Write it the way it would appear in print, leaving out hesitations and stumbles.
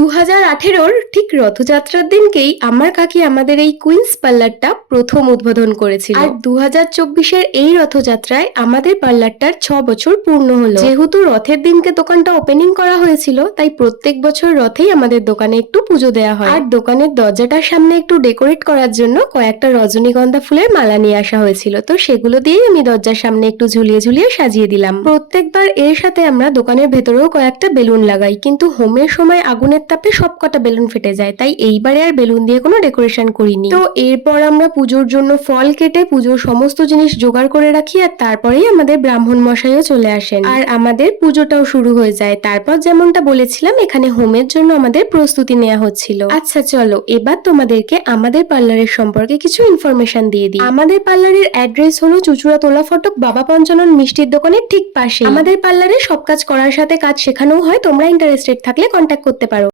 2018-র ঠিক রথযাত্রার দিনকেই আমার কাকি আমাদের এই কুইন্স পার্লারটা প্রথম উদ্বোধন করেছিল। আর 2024-এর এই রথযাত্রায় আমাদের পার্লারটার 6 বছর পূর্ণ হলো। যেহেতু রথের দিনকে দোকানটা ওপেনিং করা হয়েছিল, তাই প্রত্যেক বছর রথেই আমাদের দোকানে একটু পুজো দেওয়া হয়। আর দোকানের দরজাটার সামনে একটু ডেকোরেট করার জন্য কয়েকটা রজনীগন্ধা ফুলের মালা নিয়ে আসা হয়েছিল, তো সেগুলো দিয়েই আমি দরজার সামনে একটু ঝুলিয়ে ঝুলিয়ে সাজিয়ে দিলাম। প্রত্যেকবার এর সাথে আমরা দোকানের ভেতরেও কয়েকটা বেলুন লাগাই, কিন্তু হোমের সময় আগুনের তাপে সবকটা বেলুন ফেটে যায়, তাই এইবারে আর বেলুন দিয়ে কোনো ডেকোরেশন করিনি। তো এরপর আমরা পুজোর জন্য ফল কেটে পুজোর সমস্ত জিনিস জোগাড় করে রাখি, আর তারপরেই আমাদের ব্রাহ্মণ মশাইও চলে আসেন আর আমাদের পুজোটাও শুরু হয়ে যায়। তারপর যেমনটা বলেছিলাম, এখানে হোমের জন্য আমাদের প্রস্তুতি নেওয়া হচ্ছিল। আচ্ছা চলো, এবার তোমাদেরকে আমাদের পার্লারের সম্পর্কে কিছু ইনফরমেশন দিয়ে দিই। আমাদের পার্লারের অ্যাড্রেস হলো চুচুড়া তোলা ফটক বাবা পঞ্চানন মিষ্টির দোকানের ঠিক পাশে। আমাদের পার্লারে সব কাজ করার সাথে কাজ শেখানো হয়, তোমরা ইন্টারেস্টেড থাকলে কন্ট্যাক্ট করতে পারো।